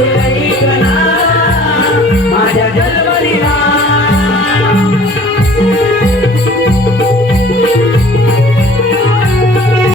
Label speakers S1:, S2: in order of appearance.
S1: 有太医